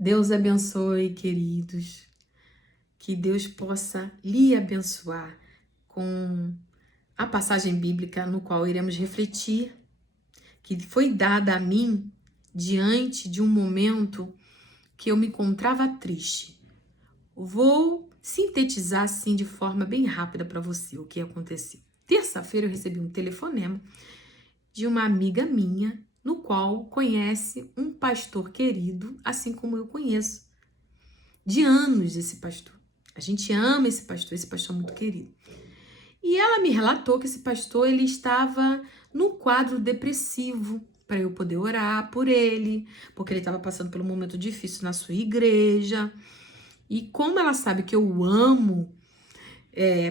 Deus abençoe, queridos. Que Deus possa lhe abençoar com a passagem bíblica no qual iremos refletir, que foi dada a mim diante de um momento que eu me encontrava triste. Vou sintetizar assim de forma bem rápida para você o que aconteceu. Terça-feira eu recebi um telefonema de uma amiga minha, no qual conhece um pastor querido, assim como eu conheço, de anos esse pastor. A gente ama esse pastor é muito querido. E ela me relatou que esse pastor ele estava no quadro depressivo, para eu poder orar por ele, porque ele estava passando por um momento difícil na sua igreja. E como ela sabe que eu o amo,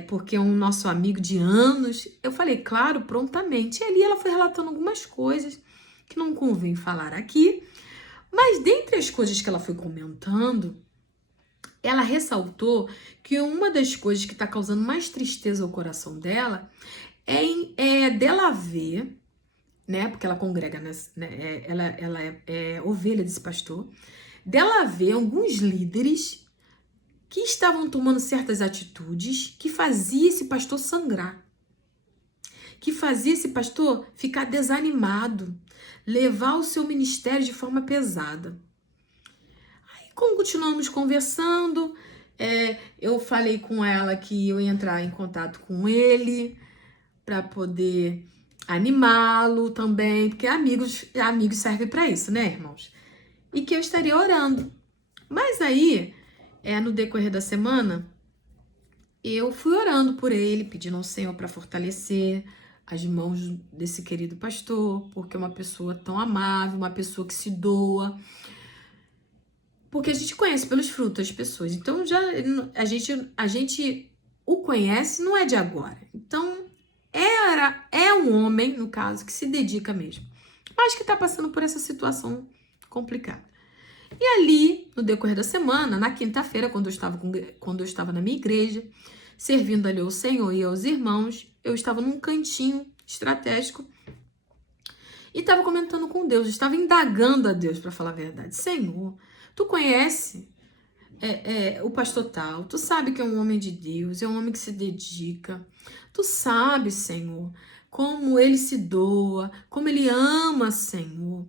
porque é um nosso amigo de anos, eu falei, claro, prontamente. E ali ela foi relatando algumas coisas que não convém falar aqui, mas dentre as coisas que ela foi comentando, ela ressaltou que uma das coisas que está causando mais tristeza ao coração dela é dela ver, né? Porque ela congrega, né? Ela é ovelha desse pastor, dela ver alguns líderes que estavam tomando certas atitudes que fazia esse pastor sangrar, que fazia esse pastor ficar desanimado, levar o seu ministério de forma pesada. Aí, como continuamos conversando, eu falei com ela que eu ia entrar em contato com ele para poder animá-lo também, porque amigos servem para isso, né, irmãos? E que eu estaria orando. Mas aí, no decorrer da semana, eu fui orando por ele, pedindo ao Senhor para fortalecer as mãos desse querido pastor, porque é uma pessoa tão amável, uma pessoa que se doa. Porque a gente conhece pelos frutos as pessoas. Então, a gente o conhece, não é de agora. Então, é um homem, no caso, que se dedica mesmo, mas que está passando por essa situação complicada. E ali, no decorrer da semana, na quinta-feira, quando eu estava na minha igreja, servindo ali ao Senhor e aos irmãos, eu estava num cantinho estratégico e estava comentando com Deus, estava indagando a Deus, para falar a verdade. Senhor, tu conhece o pastor tal, tu sabe que é um homem de Deus, é um homem que se dedica, tu sabe, Senhor, como ele se doa, como ele ama, Senhor,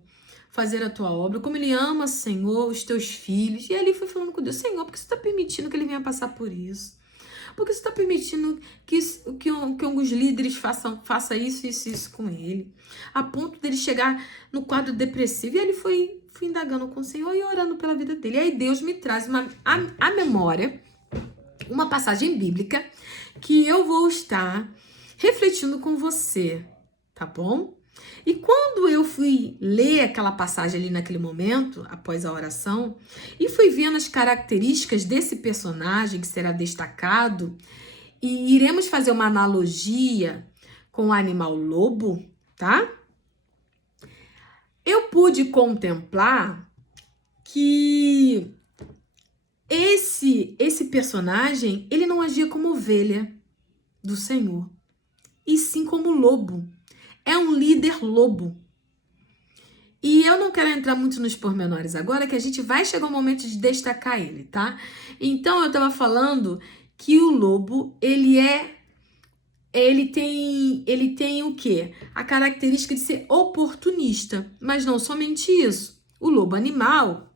fazer a tua obra, como ele ama, Senhor, os teus filhos. E ali foi falando com Deus, Senhor, por que você está permitindo que ele venha passar por isso? Por que você está permitindo que alguns líderes façam isso com ele? A ponto dele chegar no quadro depressivo. E ele fui indagando com o Senhor e orando pela vida dele. E aí Deus me traz a memória, uma passagem bíblica que eu vou estar refletindo com você, tá bom? E quando eu fui ler aquela passagem ali naquele momento, após a oração, e fui vendo as características desse personagem que será destacado, e iremos fazer uma analogia com o animal lobo, tá? Eu pude contemplar que esse personagem, ele não agia como ovelha do Senhor, e sim como lobo. É um líder lobo. E eu não quero entrar muito nos pormenores agora, que a gente vai chegar ao momento de destacar ele, tá? Então, eu tava falando que o lobo, ele tem o quê? A característica de ser oportunista, mas não somente isso. O lobo animal,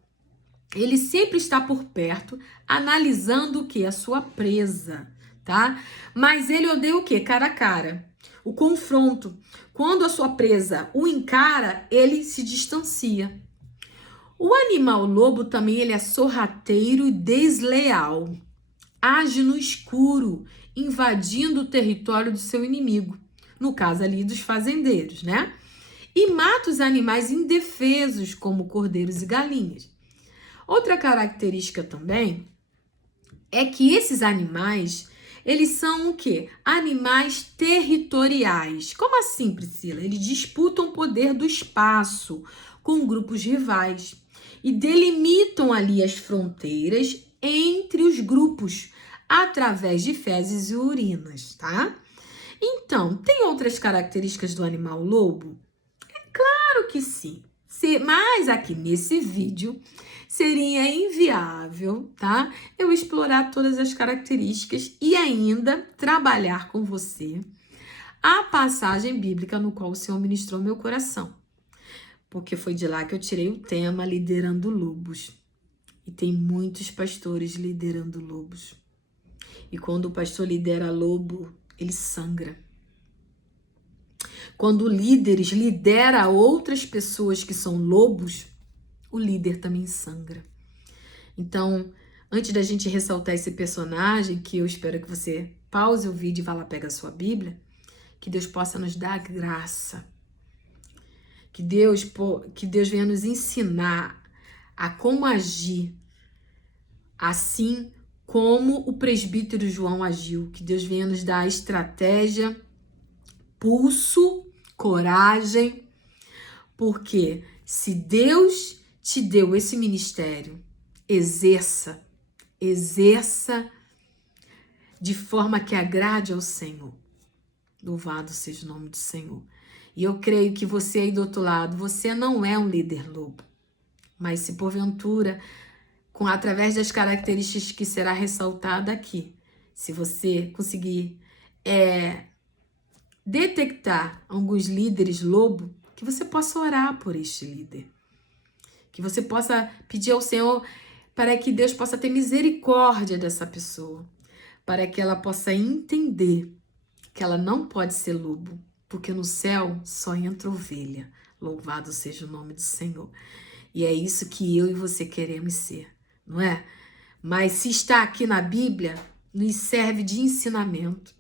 ele sempre está por perto, analisando o quê? A sua presa, tá? Mas ele odeia o quê? Cara a cara. O confronto. Quando a sua presa o encara, ele se distancia. O animal lobo também ele é sorrateiro e desleal. Age no escuro, invadindo o território do seu inimigo. No caso ali dos fazendeiros, né? E mata os animais indefesos, como cordeiros e galinhas. Outra característica também é que esses animais, eles são o quê? Animais territoriais. Como assim, Priscila? Eles disputam o poder do espaço com grupos rivais e delimitam ali as fronteiras entre os grupos através de fezes e urinas, tá? Então, tem outras características do animal lobo? É claro que sim. Mas aqui nesse vídeo seria inviável, tá? Eu explorar todas as características e ainda trabalhar com você a passagem bíblica no qual o Senhor ministrou meu coração. Porque foi de lá que eu tirei o tema liderando lobos. E tem muitos pastores liderando lobos. E quando o pastor lidera lobo, ele sangra. Quando líderes lidera outras pessoas que são lobos, o líder também sangra. Então, antes da gente ressaltar esse personagem, que eu espero que você pause o vídeo e vá lá pegar a sua Bíblia, que Deus possa nos dar graça. Que Deus venha nos ensinar a como agir, assim como o presbítero João agiu. Que Deus venha nos dar estratégia, pulso, coragem, porque se Deus te deu esse ministério, exerça de forma que agrade ao Senhor. Louvado seja o nome do Senhor. E eu creio que você aí do outro lado, você não é um líder lobo, mas se porventura, através das características que será ressaltada aqui, se você conseguir detectar alguns líderes lobo, que você possa orar por este líder. Que você possa pedir ao Senhor para que Deus possa ter misericórdia dessa pessoa. Para que ela possa entender que ela não pode ser lobo. Porque no céu só entra ovelha. Louvado seja o nome do Senhor. E é isso que eu e você queremos ser, não é? Mas se está aqui na Bíblia, nos serve de ensinamento.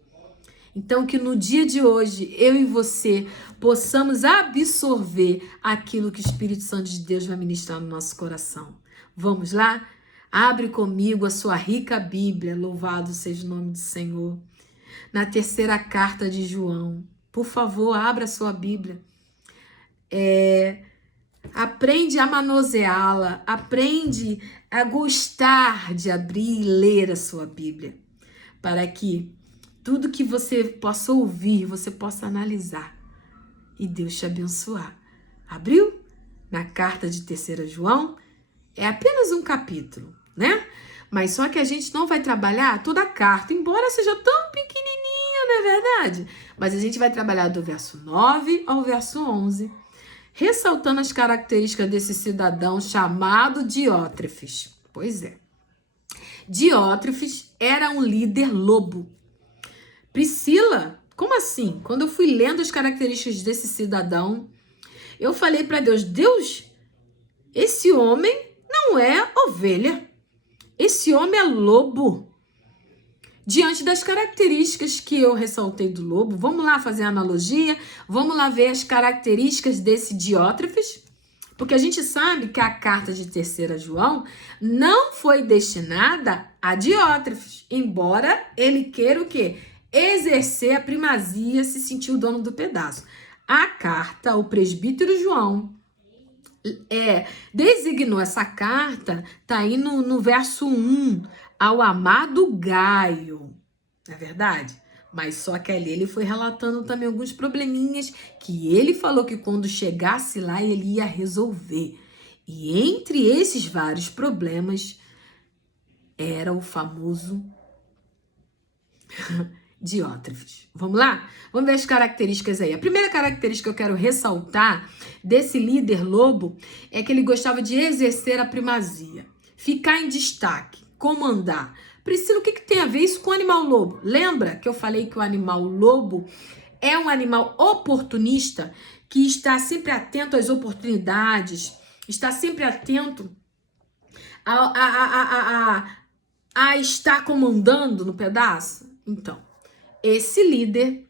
Então, que no dia de hoje, eu e você possamos absorver aquilo que o Espírito Santo de Deus vai ministrar no nosso coração. Vamos lá? Abre comigo a sua rica Bíblia, louvado seja o nome do Senhor. Na terceira carta de João. Por favor, abra a sua Bíblia. Aprende a manuseá-la, aprende a gostar de abrir e ler a sua Bíblia. Para que tudo que você possa ouvir, você possa analisar. E Deus te abençoar. Abriu? Na carta de 3 João, é apenas um capítulo, né? Mas só que a gente não vai trabalhar toda a carta, embora seja tão pequenininha, não é verdade? Mas a gente vai trabalhar do verso 9 ao verso 11, ressaltando as características desse cidadão chamado Diótrefes. Pois é. Diótrefes era um líder lobo. Priscila, como assim? Quando eu fui lendo as características desse cidadão, eu falei para Deus, Deus, esse homem não é ovelha. Esse homem é lobo. Diante das características que eu ressaltei do lobo, vamos lá fazer a analogia, vamos lá ver as características desse Diótrefes, porque a gente sabe que a carta de 3 João não foi destinada a Diótrefes, embora ele queira o quê? Exercer a primazia, se sentir o dono do pedaço. A carta, o presbítero João, designou essa carta, tá aí no verso 1, ao amado Gaio, não é verdade? Mas só que ali ele foi relatando também alguns probleminhas que ele falou que quando chegasse lá ele ia resolver. E entre esses vários problemas era o famoso Diótrefes. Vamos lá? Vamos ver as características aí. A primeira característica que eu quero ressaltar desse líder lobo é que ele gostava de exercer a primazia, ficar em destaque, comandar. Priscila, o que tem a ver isso com o animal lobo? Lembra que eu falei que o animal lobo é um animal oportunista que está sempre atento às oportunidades, está sempre atento a estar comandando no pedaço? Então, esse líder,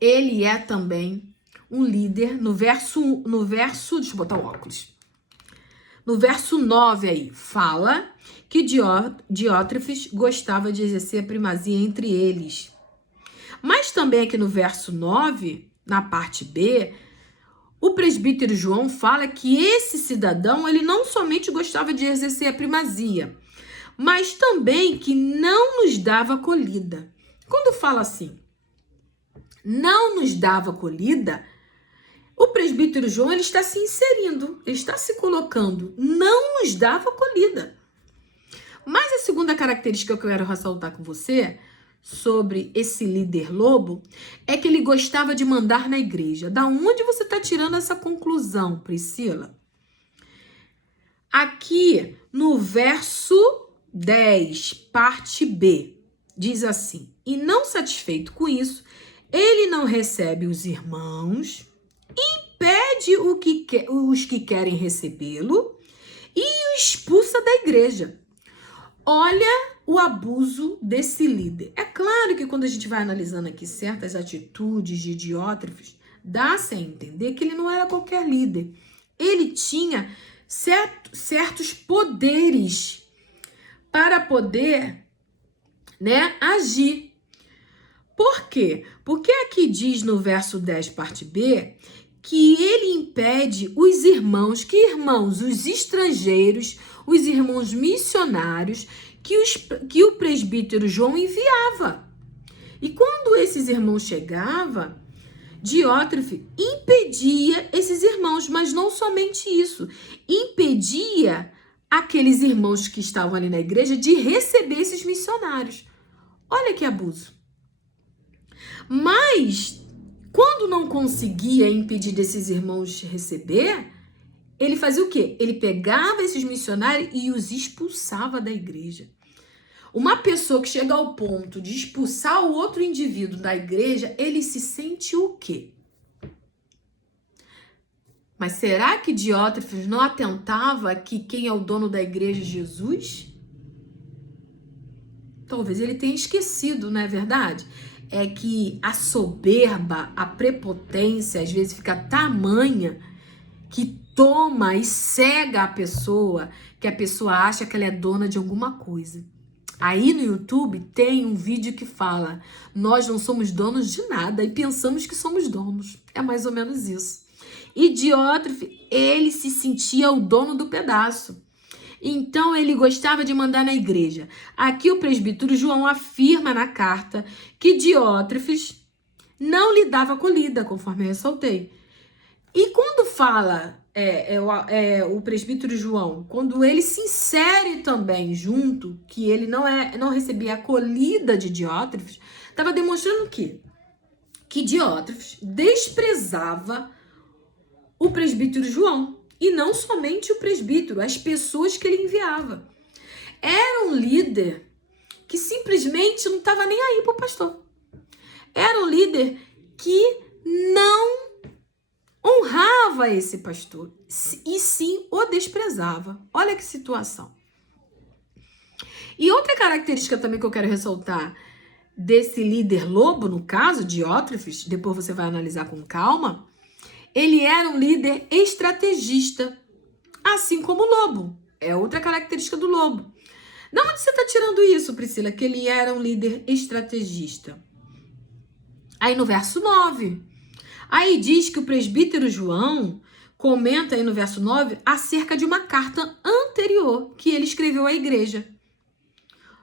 ele é também um líder no verso, deixa eu botar o óculos. No verso 9 aí, fala que Diótrefes gostava de exercer a primazia entre eles. Mas também aqui no verso 9, na parte B, o presbítero João fala que esse cidadão, ele não somente gostava de exercer a primazia, mas também que não nos dava acolhida. Quando fala assim, não nos dava acolhida, O presbítero João, ele está se inserindo, ele está se colocando, não nos dava acolhida. Mas a segunda característica que eu quero ressaltar com você sobre esse líder lobo é que ele gostava de mandar na igreja. Da onde você está tirando essa conclusão, Priscila? Aqui no verso 10, parte B, diz assim: e não satisfeito com isso, ele não recebe os irmãos, impede os que querem recebê-lo e o expulsa da igreja. Olha o abuso desse líder. É claro que quando a gente vai analisando aqui certas atitudes de Diótrefes, dá-se a entender que ele não era qualquer líder. Ele tinha certos poderes para poder, agir. Por quê? Porque aqui diz no verso 10, parte B, que ele impede os irmãos, que irmãos? Os estrangeiros, os irmãos missionários, que o presbítero João enviava. E quando esses irmãos chegavam, Diótrefe impedia esses irmãos, mas não somente isso, impedia aqueles irmãos que estavam ali na igreja de receber esses missionários. Olha que abuso. Mas, quando não conseguia impedir desses irmãos de receber, ele fazia o quê? Ele pegava esses missionários e os expulsava da igreja. Uma pessoa que chega ao ponto de expulsar o outro indivíduo da igreja, ele se sente o quê? Mas será que Diótrefes não atentava que quem é o dono da igreja é Jesus? Talvez ele tenha esquecido, não é verdade? É que a soberba, a prepotência, às vezes fica tamanha que toma e cega a pessoa, que a pessoa acha que ela é dona de alguma coisa. Aí no YouTube tem um vídeo que fala: nós não somos donos de nada e pensamos que somos donos. É mais ou menos isso. E Diótrefe, ele se sentia o dono do pedaço. Então ele gostava de mandar na igreja. Aqui o presbítero João afirma na carta que Diótrefes não lhe dava acolhida, conforme eu ressaltei. E quando fala o presbítero João, quando ele se insere também junto, que ele não recebia acolhida de Diótrefes, estava demonstrando o quê? Que Diótrefes desprezava o presbítero João. E não somente o presbítero, as pessoas que ele enviava. Era um líder que simplesmente não estava nem aí para o pastor. Era um líder que não honrava esse pastor e sim o desprezava. Olha que situação. E outra característica também que eu quero ressaltar desse líder lobo, no caso, Diótrefes, depois você vai analisar com calma, ele era um líder estrategista, assim como o lobo. É outra característica do lobo. De onde você está tirando isso, Priscila? Que ele era um líder estrategista. Aí no verso 9. Aí diz que o presbítero João comenta aí no verso 9 acerca de uma carta anterior que ele escreveu à igreja.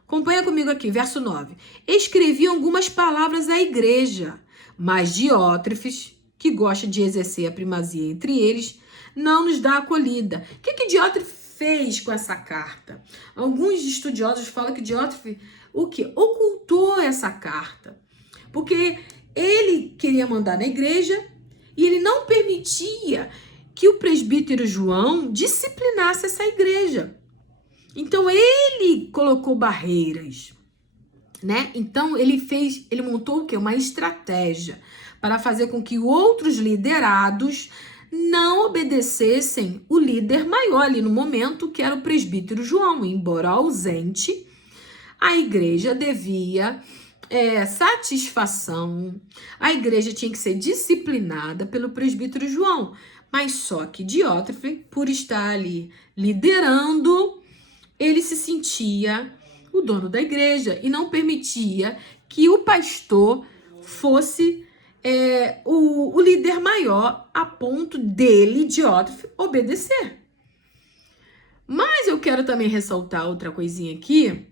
Acompanha comigo aqui, verso 9. Escrevi algumas palavras à igreja, mas Diótrefes, que gosta de exercer a primazia entre eles, não nos dá acolhida. O que Diótrefes fez com essa carta? Alguns estudiosos falam que Diótrefes ocultou essa carta, porque ele queria mandar na igreja e ele não permitia que o presbítero João disciplinasse essa igreja. Então ele colocou barreiras, Então ele montou o quê? Uma estratégia para fazer com que outros liderados não obedecessem o líder maior ali no momento, que era o presbítero João. Embora ausente, a igreja devia satisfação, a igreja tinha que ser disciplinada pelo presbítero João. Mas só que Diótrefes, por estar ali liderando, ele se sentia o dono da igreja e não permitia que o pastor fosse o líder maior a ponto dele, Diótrefes, obedecer. Mas eu quero também ressaltar outra coisinha aqui,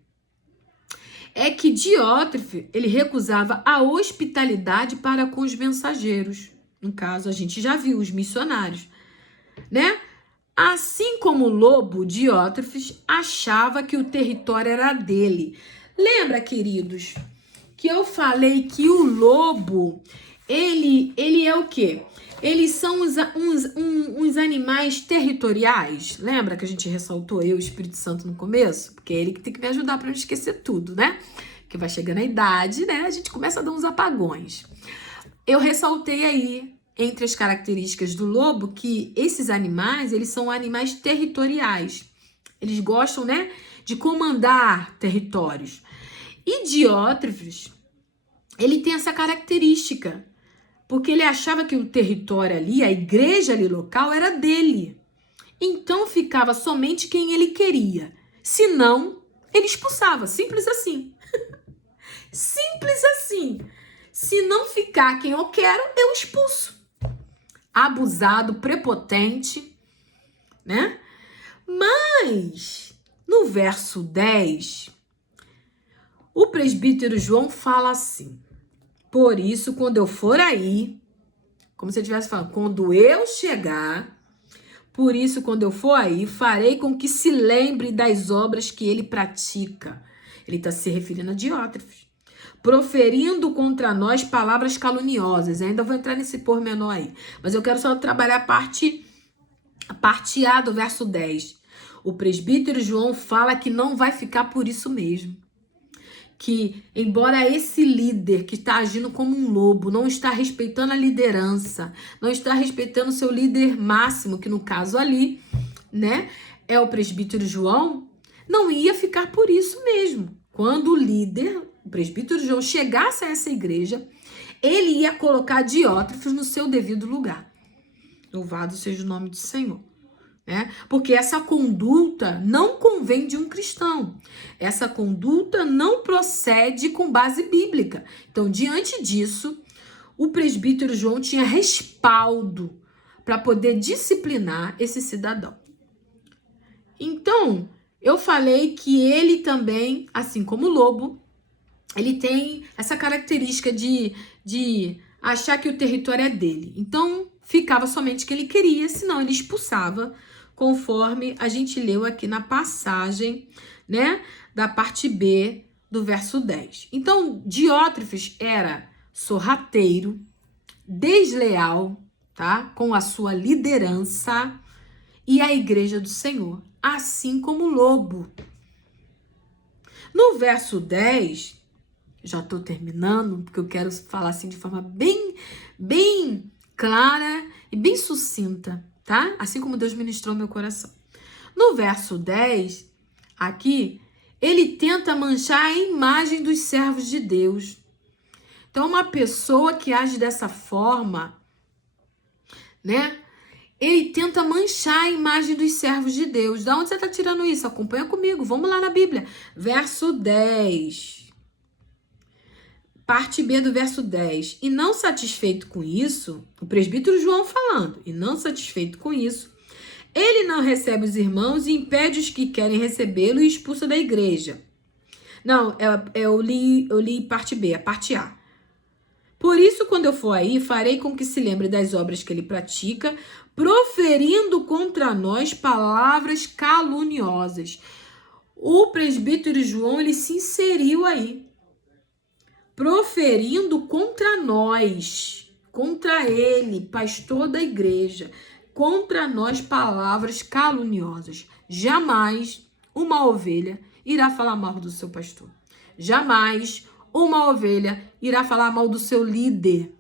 é que Diótrefes, ele recusava a hospitalidade para com os mensageiros. No caso, a gente já viu os missionários, né? Assim como o lobo, Diótrefes achava que o território era dele. Lembra, queridos, que eu falei que o lobo, ele é o quê? Eles são uns animais territoriais. Lembra que a gente ressaltou eu e o Espírito Santo no começo? Porque é ele que tem que me ajudar para não esquecer tudo, né? Porque vai chegando a idade, né? A gente começa a dar uns apagões. Eu ressaltei aí, entre as características do lobo, que esses animais, eles são animais territoriais. Eles gostam, né, de comandar territórios. E Diótrefes, ele tem essa característica, porque ele achava que o território ali, a igreja ali local, era dele. Então ficava somente quem ele queria. Se não, ele expulsava. Simples assim. Simples assim. Se não ficar quem eu quero, eu expulso. Abusado, prepotente, né? Mas, no verso 10, o presbítero João fala assim: por isso, quando eu for aí, como se ele estivesse falando, quando eu chegar, por isso, quando eu for aí, farei com que se lembre das obras que ele pratica. Ele está se referindo a Diótrefes, proferindo contra nós palavras caluniosas. Eu ainda vou entrar nesse pormenor aí, mas eu quero só trabalhar a parte A do verso 10. O presbítero João fala que não vai ficar por isso mesmo. Que, embora esse líder que está agindo como um lobo, não está respeitando a liderança, não está respeitando o seu líder máximo, que no caso ali, né, é o presbítero João, não ia ficar por isso mesmo. Quando o líder, o presbítero João, chegasse a essa igreja, ele ia colocar Diótrefes no seu devido lugar. Louvado seja o nome do Senhor. Né? Porque essa conduta não convém de um cristão. Essa conduta não procede com base bíblica. Então, diante disso, o presbítero João tinha respaldo para poder disciplinar esse cidadão. Então, eu falei que ele também, assim como o lobo, ele tem essa característica de achar que o território é dele. Então, ficava somente o que ele queria, senão ele expulsava, conforme a gente leu aqui na passagem, né, da parte B do verso 10. Então, Diótrefes era sorrateiro, desleal, tá, com a sua liderança e a igreja do Senhor, assim como o lobo. No verso 10, já estou terminando, porque eu quero falar assim de forma bem clara e bem sucinta, tá? Assim como Deus ministrou meu coração. No verso 10, aqui, ele tenta manchar a imagem dos servos de Deus. Então, uma pessoa que age dessa forma, né? Ele tenta manchar a imagem dos servos de Deus. Da onde você está tirando isso? Acompanha comigo, vamos lá na Bíblia. Verso 10. Parte B do verso 10. E não satisfeito com isso, o presbítero João falando, e não satisfeito com isso, ele não recebe os irmãos e impede os que querem recebê-lo e expulsa da igreja. Não, eu li parte B, a parte A. Por isso, quando eu for aí, farei com que se lembre das obras que ele pratica, proferindo contra nós palavras caluniosas. O presbítero João, ele se inseriu aí, proferindo contra nós, contra ele, pastor da igreja, contra nós palavras caluniosas. Jamais uma ovelha irá falar mal do seu pastor. Jamais uma ovelha irá falar mal do seu líder.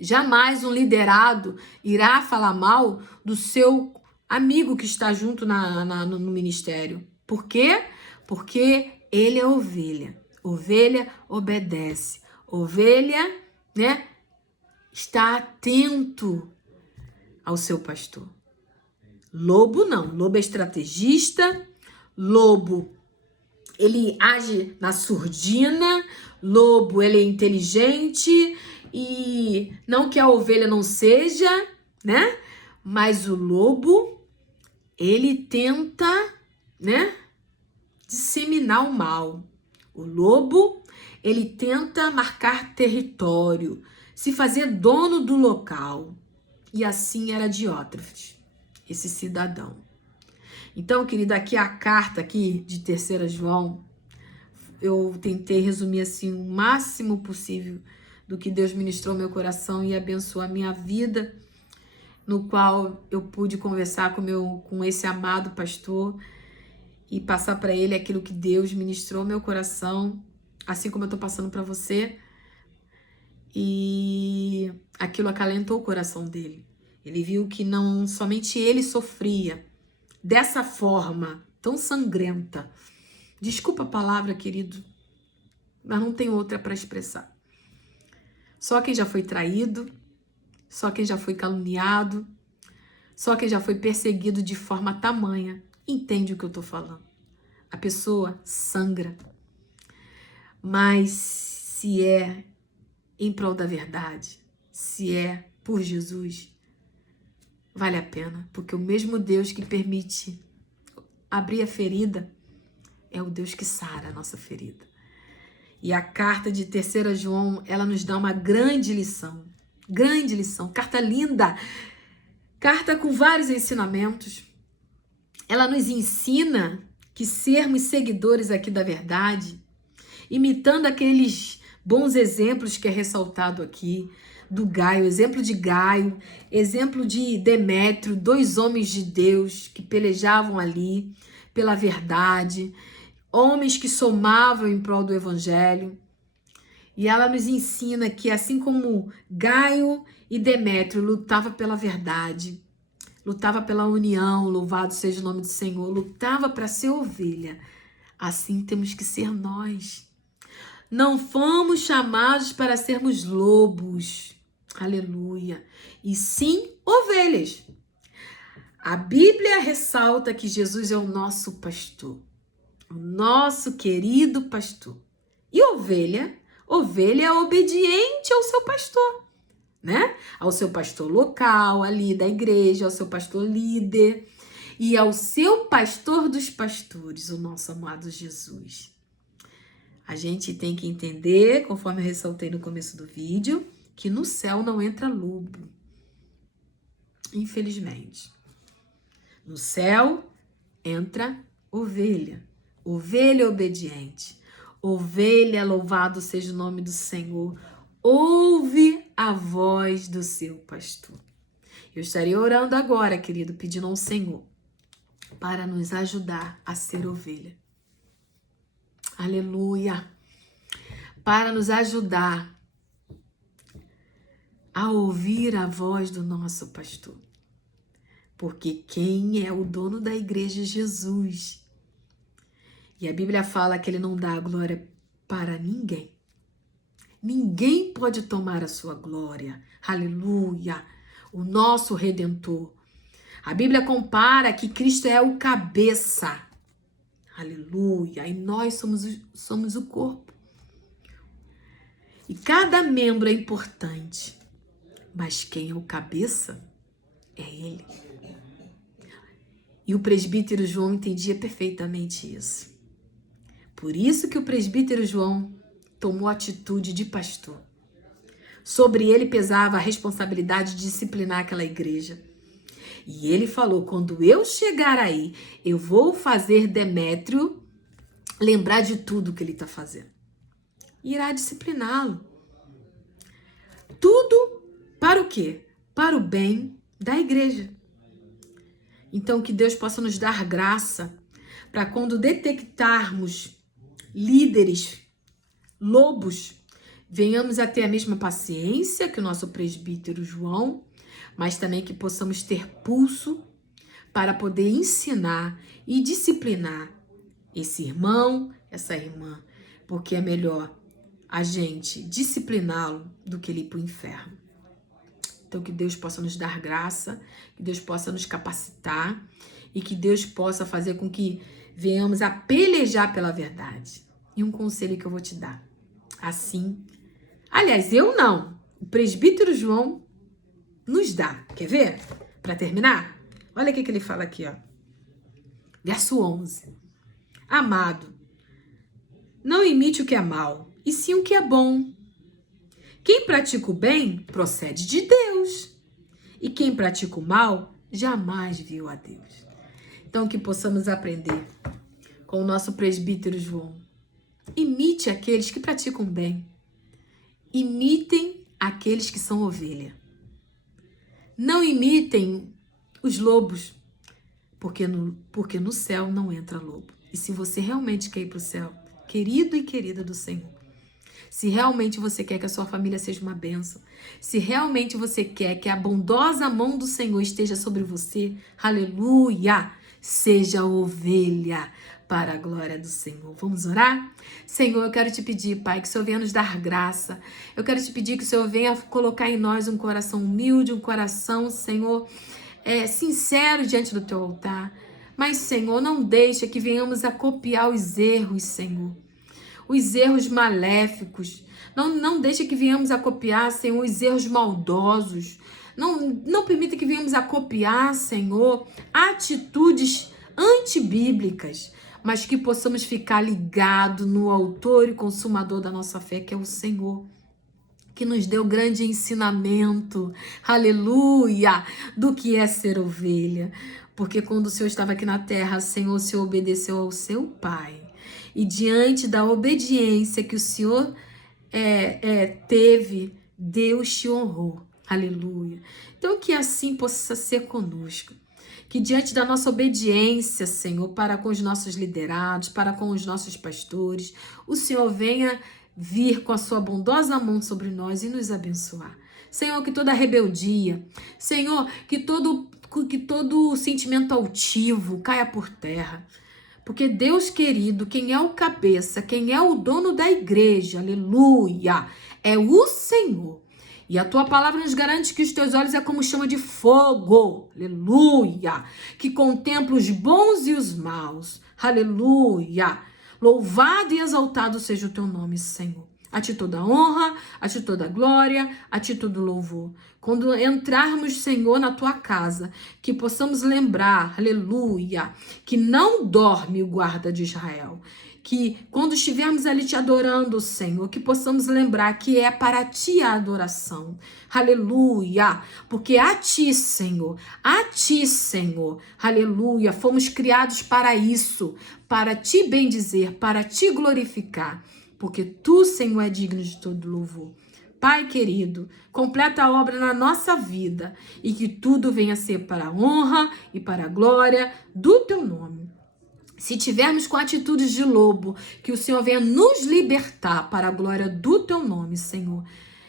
Jamais um liderado irá falar mal do seu amigo que está junto no ministério. Por quê? Porque ele é ovelha. Ovelha obedece. Ovelha, né, está atento ao seu pastor. Lobo não. Lobo é estrategista. Lobo, ele age na surdina. Lobo, ele é inteligente. E não que a ovelha não seja, né? Mas o lobo, ele tenta, né, disseminar o mal. O lobo, ele tenta marcar território, se fazer dono do local. E assim era Diótrefes, esse cidadão. Então, querida, aqui a carta aqui de 3 João, eu tentei resumir assim o máximo possível do que Deus ministrou ao meu coração e abençoou a minha vida, no qual eu pude conversar com esse amado pastor e passar para ele aquilo que Deus ministrou ao meu coração, assim como eu estou passando para você. E aquilo acalentou o coração dele. Ele viu que não somente ele sofria dessa forma tão sangrenta. Desculpa a palavra, querido, mas não tem outra para expressar. Só quem já foi traído, só quem já foi caluniado, só quem já foi perseguido de forma tamanha entende o que eu tô falando. A pessoa sangra. Mas se é em prol da verdade, se é por Jesus, vale a pena, porque o mesmo Deus que permite abrir a ferida é o Deus que sara a nossa ferida. E a carta de 3 João, ela nos dá uma grande lição, carta linda, carta com vários ensinamentos. Ela nos ensina que sermos seguidores aqui da verdade, imitando aqueles bons exemplos que é ressaltado aqui, do Gaio, exemplo de Gaio, exemplo de Demétrio, 2 homens de Deus que pelejavam ali pela verdade, homens que somavam em prol do evangelho. E ela nos ensina que assim como Gaio e Demétrio lutavam pela verdade, lutava pela união, louvado seja o nome do Senhor, lutava para ser ovelha, assim temos que ser nós. Não fomos chamados para sermos lobos, aleluia, e sim ovelhas. A Bíblia ressalta que Jesus é o nosso pastor, o nosso querido pastor. E ovelha é obediente ao seu pastor, né? Ao seu pastor local, ali da igreja, ao seu pastor líder e ao seu pastor dos pastores, o nosso amado Jesus. A gente tem que entender, conforme eu ressaltei no começo do vídeo, que no céu não entra lobo. Infelizmente. No céu entra ovelha. Ovelha obediente. Ovelha, louvado seja o nome do Senhor. Ouve a voz do seu pastor. Eu estarei orando agora, querido, pedindo ao Senhor para nos ajudar a ser ovelha. Aleluia! Para nos ajudar a ouvir a voz do nosso pastor. Porque quem é o dono da igreja é Jesus. E a Bíblia fala que ele não dá a glória para ninguém. Ninguém pode tomar a sua glória. Aleluia! O nosso Redentor. A Bíblia compara que Cristo é o cabeça. Aleluia! E nós somos o corpo. E cada membro é importante. Mas quem é o cabeça é ele. E o presbítero João entendia perfeitamente isso. Por isso que o presbítero João tomou atitude de pastor. Sobre ele pesava a responsabilidade de disciplinar aquela igreja. E ele falou, quando eu chegar aí, eu vou fazer Demétrio lembrar de tudo que ele está fazendo. E irá discipliná-lo. Tudo para o quê? Para o bem da igreja. Então, que Deus possa nos dar graça para quando detectarmos líderes, lobos, venhamos a ter a mesma paciência que o nosso presbítero João, mas também que possamos ter pulso para poder ensinar e disciplinar esse irmão, essa irmã, porque é melhor a gente discipliná-lo do que ele ir para o inferno. Então, que Deus possa nos dar graça, que Deus possa nos capacitar e que Deus possa fazer com que venhamos a pelejar pela verdade. E um conselho que eu vou te dar. Assim, aliás, eu não, o presbítero João nos dá. Quer ver? Para terminar, olha o que ele fala aqui, ó. Verso 11. Amado, não imite o que é mal, e sim o que é bom. Quem pratica o bem procede de Deus. E quem pratica o mal jamais viu a Deus. Então, que possamos aprender com o nosso presbítero João. Imite aqueles que praticam bem. Imitem aqueles que são ovelha. Não imitem os lobos, porque no céu não entra lobo. E se você realmente quer ir para o céu, querido e querida do Senhor, se realmente você quer que a sua família seja uma bênção, se realmente você quer que a bondosa mão do Senhor esteja sobre você, aleluia, seja ovelha para a glória do Senhor. Vamos orar? Senhor, eu quero te pedir, Pai, que o Senhor venha nos dar graça. Eu quero te pedir que o Senhor venha colocar em nós um coração humilde, um coração, Senhor, sincero diante do teu altar. Mas, Senhor, não deixa que venhamos a copiar os erros, Senhor. Os erros maléficos. Não deixa que venhamos a copiar, Senhor, os erros maldosos. Não permita que venhamos a copiar, Senhor, atitudes antibíblicas, mas que possamos ficar ligados no autor e consumador da nossa fé, que é o Senhor, que nos deu grande ensinamento, aleluia, do que é ser ovelha. Porque quando o Senhor estava aqui na terra, Senhor, o Senhor obedeceu ao seu Pai. E diante da obediência que o Senhor teve, Deus te honrou. Aleluia. Então que assim possa ser conosco. Que diante da nossa obediência, Senhor, para com os nossos liderados, para com os nossos pastores, o Senhor venha vir com a sua bondosa mão sobre nós e nos abençoar. Senhor, que toda rebeldia, Senhor, que todo sentimento altivo caia por terra. Porque Deus querido, quem é o cabeça, quem é o dono da igreja, aleluia, é o Senhor. E a tua palavra nos garante que os teus olhos é como chama de fogo, aleluia, que contempla os bons e os maus, aleluia. Louvado e exaltado seja o teu nome, Senhor. A ti toda honra, a ti toda glória, a ti todo louvor. Quando entrarmos, Senhor, na tua casa, que possamos lembrar, aleluia, que não dorme o guarda de Israel. Que quando estivermos ali te adorando, Senhor, que possamos lembrar que é para ti a adoração. Aleluia, porque a ti, Senhor, aleluia, fomos criados para isso, para te bendizer, para te glorificar. Porque tu, Senhor, é digno de todo louvor. Pai querido, completa a obra na nossa vida e que tudo venha a ser para a honra e para a glória do teu nome. Se tivermos com atitudes de lobo, que o Senhor venha nos libertar para a glória do teu nome, Senhor.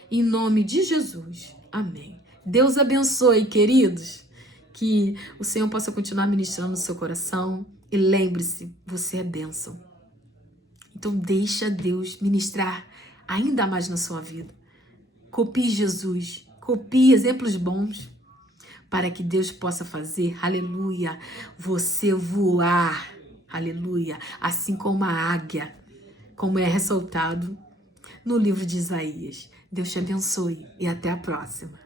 Em nome de Jesus. Amém. Deus abençoe, queridos. Que o Senhor possa continuar ministrando no seu coração. E lembre-se, você é bênção. Então deixa Deus ministrar ainda mais na sua vida. Copie Jesus, copie exemplos bons, para que Deus possa fazer, aleluia, você voar, aleluia, assim como a águia, como é ressaltado no livro de Isaías. Deus te abençoe e até a próxima.